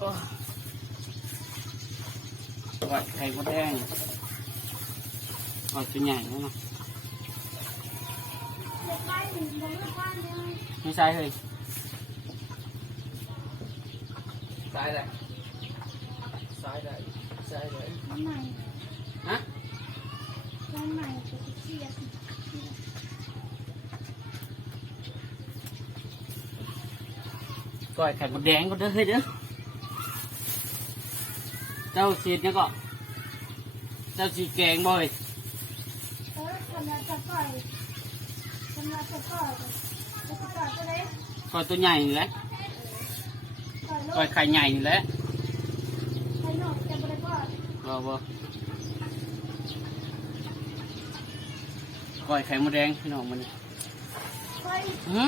โอ้กอดไข่มดแดงกอดตัวใหญ่นะเนาะไม่ใช่เลย ซ้ายเลยซ้ายเลยซ้ายเลยฮะกอดไข่มดแดงก็เด้อเฮ้ยเด้อเจ้าสีดเนี่ยก็ เจ้าสีแกงบ่อยกอยตัวใหญ่นี่แหละกอยไข่ใหญ่นี่แหละรอบ่กอยไข่มดแดงพี่น้องมันหือ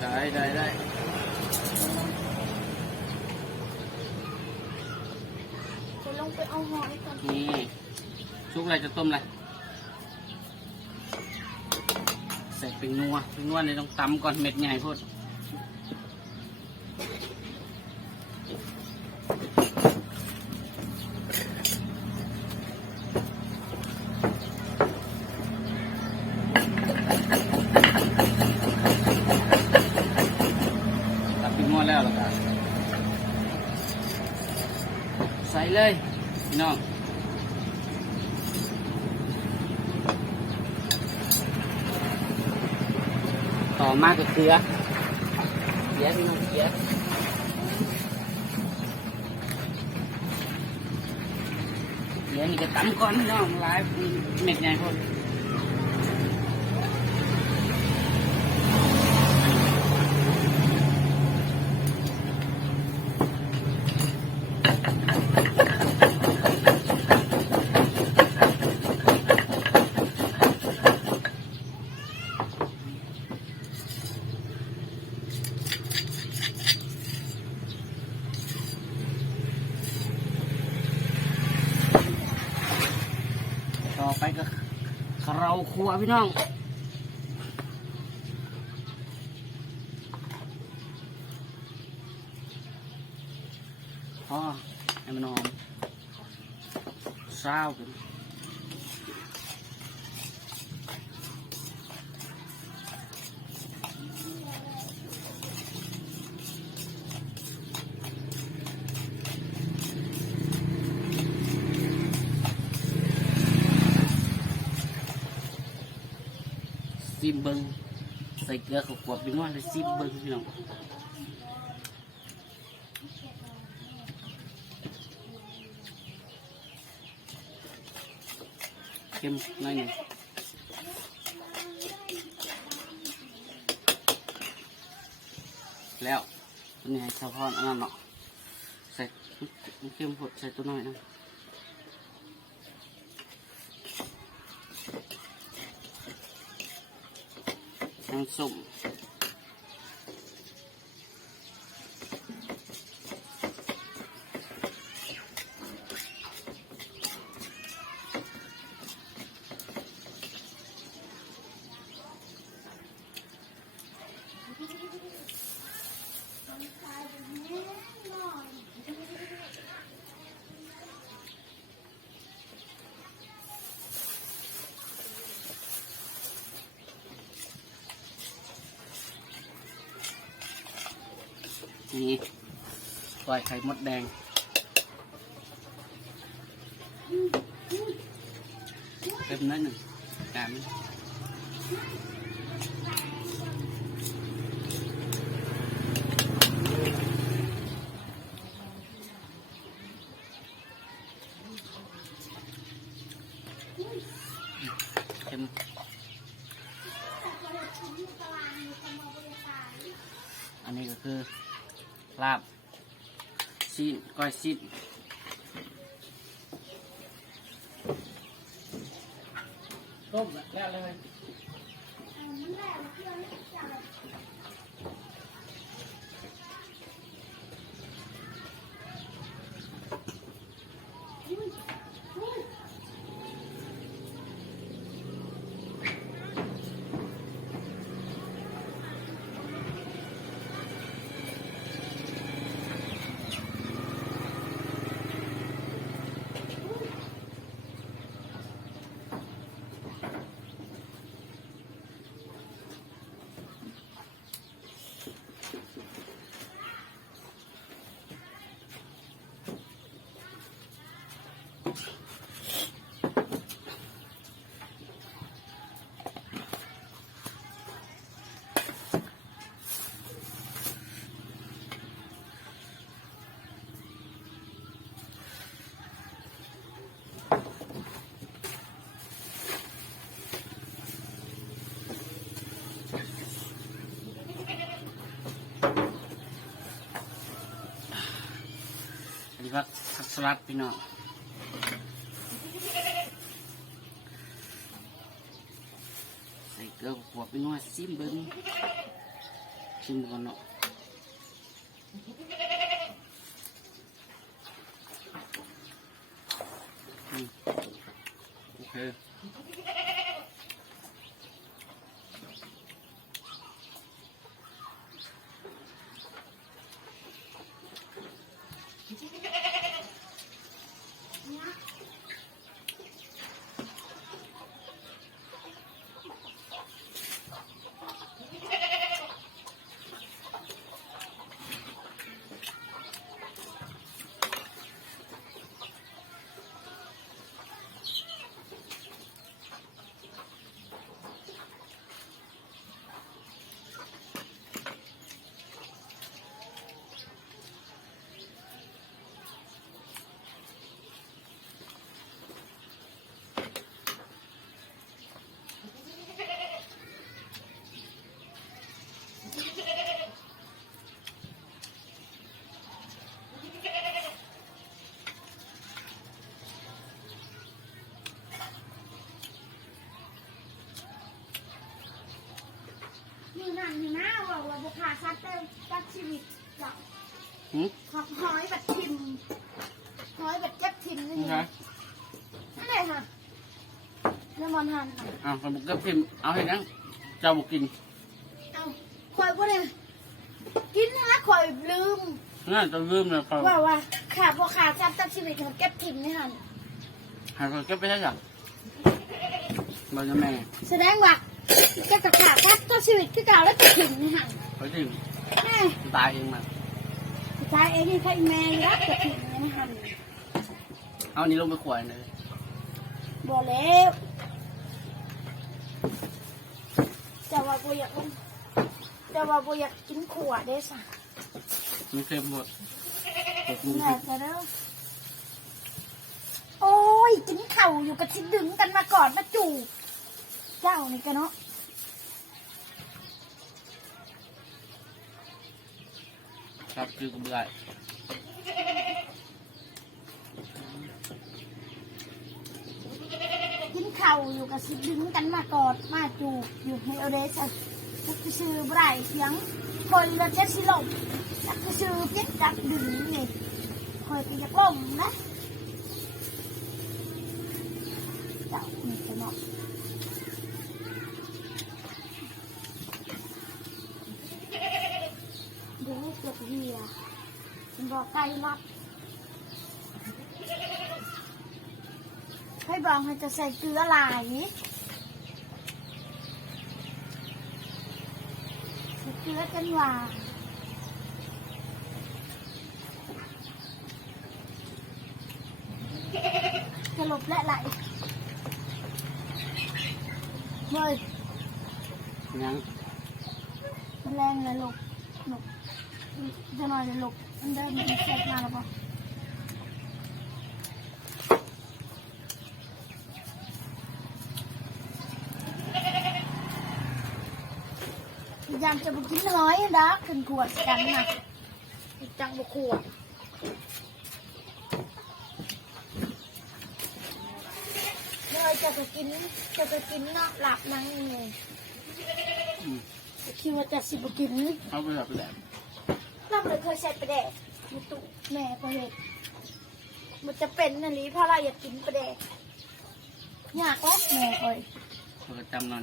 ได้ได้ได้ นี่ชุกอะไรจะต้มอะไรใส่เป็นนัวเป็นนัวเลยต้องตำก่อนเม็ดใหญ่พดตัดเป็นนัวแล้วล้วกันใส่เลย พี่น้องต่อมากก็เกลือเกลือพี่น้องเกลือเกลือนี่ก็ตำก่อนพี่น้องหลายเม็ดใหญ่คน อไปก็เราครัวพี่น้องพอให้มันหอมซาวกัน เบิงใส่เกลือข้าวขวบพี่น้องเลยซิมเบิงพี่น้องเค็มหน่อยหนึ่งแล้วตัวนี้ให้ชาวพรอันนั้นเนาะใส่เค็มหดใส่ตัวน้อยนะ น้ำส้ม นี่ปล่อยไข่มดแดงเต็มนั้นหนึ่งการนี้เต็มอันนี้ก็คือ ลาบ ซีนก้อยซีดต้มแล้วเลย อันนี้ก็ ผักสลัดพี่น้องใส่เกลือขวบไปหน่อยซิมเบิ้งชิมก่อนเนาะอืมโอเค นี่นั่นนี่นะว่าว่าบุคาซัดเต็มตัดชีวิตเจ้า หืมขอบหอยแบบทิมหอยแบบเจ็บทิมนี่นี่นี่ไงนั่นไงค่ะเลมอนฮันค่ะอะสมุกเกอร์พิมพ์เอาให้นั่งเจ้าบุกินเอาคอยบ่ได้กินนะคอยลืม น่าจะลืมเลยเขาว่าว่าขาบุคาซัดตัดชีวิตของเก็บทิมนี่ค่ะหาเขาเก็บไปได้ยังเราจะแม่แสดงว่าเก็บกับขาซัดตัดชีวิตคือเก่าแล้วเก็บทิมนี่ค่ะเขาถึงแม่ ตายเองมา สุดท้ายเองนี่ใครแม่รักเก็บทิมนี่ค่ะเอานี้ลงไปขวายเลยบ่แล้วจะว่าบ่อยากจะว่าบ่อยากกินขวดเด้สะมันเค็มหมดตกมุงแหลกแล้วเด้อโอ้ยกินเข่าวอยู่กับที่ดึงกันมาก่อนมาจูบเจ้านี่กันเนาะ ครับคือกูเบื่อกินเข่าอยู่กับสิดึงกันมากอดมาจูบอยู่เฮลเดสนักชื่อไบรเสียงคนละเจ็ดสิลมนักซื้อเพิษดักดึงนี่คอยไปอยากล่มนะเจ้านี่กันเนาะ เดี๋ยวให้เกิดเหียมันบ อกไกลลับ ให้บอกให้จะใส่เกลือหลายใส่เกลือกันหวานสลบและไหลเมื่อยยังมันแรงเลยลูกลูกจะหน่อยเลยลูก มันเดินมันเสร็จมาแล้วปะพยายามจะบุกินน้อยนะขึ้นขวดกันนะจังบุขวดเลยจะไปกินจะไปกินเนาะหลับนั่งเลยอืมคิดว่าจะสิบกิน เอาไปแบบแหลม เราเลยเคยใส่ประเดกมุตุแม่ประเดกมันจะเป็นนาลีเพราะราอยากกินประเดกอยากออกแม่เคยเขาก็จำนอน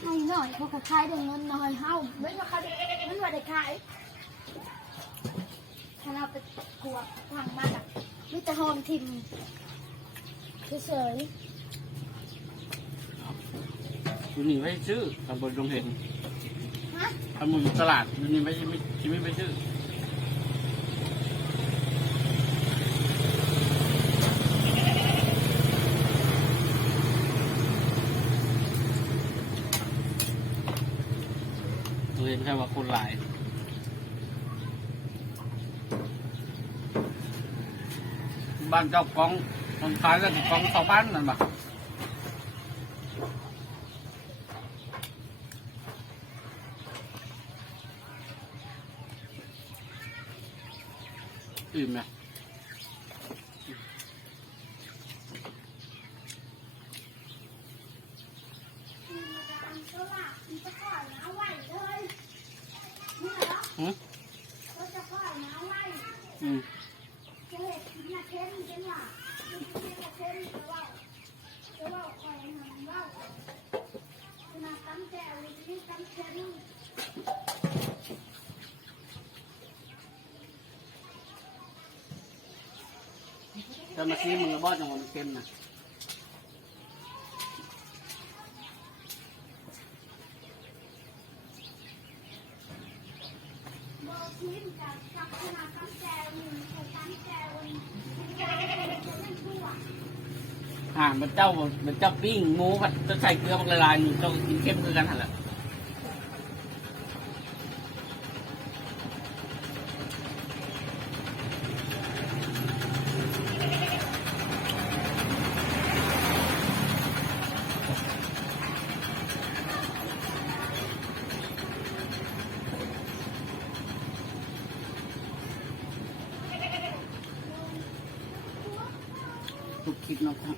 ให้หน่อยเขาก็ขายได้เงินหน่อยเฮาไม่ว่าขาได้ไม่ว่าได้ขาย ถ้าเราไปกวดทางมาอะมิตรหอมทิมเฉยอยู่นี่ไม่ซื้อตำบลดงเห็นฮะทำมือตลาดอยู่นี่ไม่ไม่ที่ไม่ไปซื้อเรียนแค่ว่าคนหลาย บ้านเจ้าของคนขายแล้วของชาวบ้านนั่นปะอิ่มไหมมาดามก็ว่ามีตะข่อยนะไหวเลยนี่เหรอ หืม ก็จะข่อยนะไหว อืม จะเห็ดกินนะเข้ม จังหวะกินนะเข้มจะว่าจะว่าข่อยหนังว่าขนาตั้งแต่วันนี้ตั้งเข้มแต่เมื่อกี้มึงบอกจังหวะมันเต็มนะบอกทีมกับกับขนาดตั้งแต่หนึ่งแต่ตั้งแต่วันจะเล่นทั่ว อ่ามันเจ้ามันเจ้าปิ้งหมูผัดจะใส่เกลือมันละลายมันเจ้ากินเข้มคือกันหันแหละ ทุกคลิปเนาะครับ